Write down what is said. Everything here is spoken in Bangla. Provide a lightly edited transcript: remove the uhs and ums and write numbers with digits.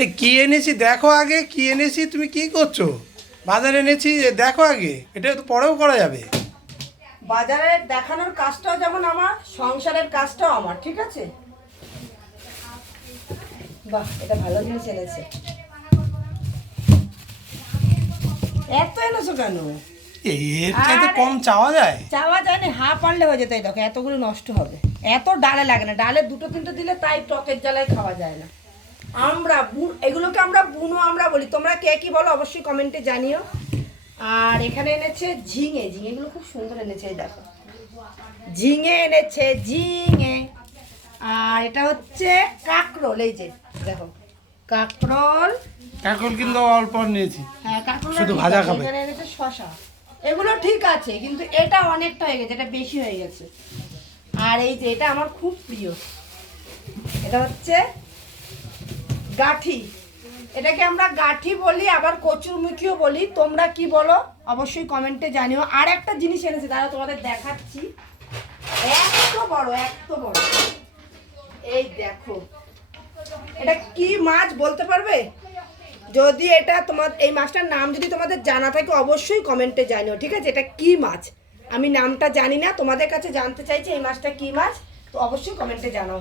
এ কি এনেছি দেখো আগে, কি এনেছি, তুমি কি করছো? বাজারে এনেছি দেখো আগে, এটা তো পরেও করা যাবে। বাজারে দেখানোর কাজটাও যেমন আমার, সংসারের কাজটাও আমার, ঠিক আছে? বাহ, এটা ভালো জিনিস এনেছে। এত এনেছো কেন? এর চাইতে আরে, কম চাওয়া যায়? চাওয়া যায় না, হাফ পারলে হয়ে যেত। এই দেখো এতগুলো নষ্ট হবে। এত ডালে লাগে না, ডালে দুটো তিনটে দিলে তাই টকের জ্বালায় খাওয়া যায় না। আমরা এগুলোকে আমরা বুনো আমরা বলি। তোমরা কে কি বলো অবশ্যই কমেন্টে জানিও। আর এখানে এনেছে ঝিঙে, ঝিঙেগুলো খুব সুন্দর এনেছে। এই দেখো ঝিঙে এনেছে, ঝিঙে। আর এটা হচ্ছে কাঁকরোল, এই যে দেখো কাঁকরোল। কাকল কিন্তু অল্প নিয়েছি, হ্যাঁ কাঁকরোল শুধু ভাজা খাবে। এখানে এনেছে শশা। এগুলো ঠিক আছে, কিন্তু এটা অনেকটা হয়ে গেছে, এটা বেশি হয়ে গেছে। আর এই যে এটা আমার খুব প্রিয়, এটা হচ্ছে গাঠি। এটাকে আমরা গাঠি বলি, আবার কচুরমুখিও বলি। তোমরা কি বলো অবশ্যই কমেন্টে জানিও। আর একটা জিনিস এনেছে, তারা তোমাদের দেখাচ্ছি। এত বড়, এত বড়, এই দেখো। এটা কি মাছ বলতে পারবে? যদি এটা তোমার এই মাছটার নাম যদি তোমাদের জানা থাকে অবশ্যই কমেন্টে জানিও, ঠিক আছে? এটা কি মাছ আমি নামটা জানি না, তোমাদের কাছে জানতে চাইছি এই মাছটা কি মাছ, তো অবশ্যই কমেন্টে জানাও।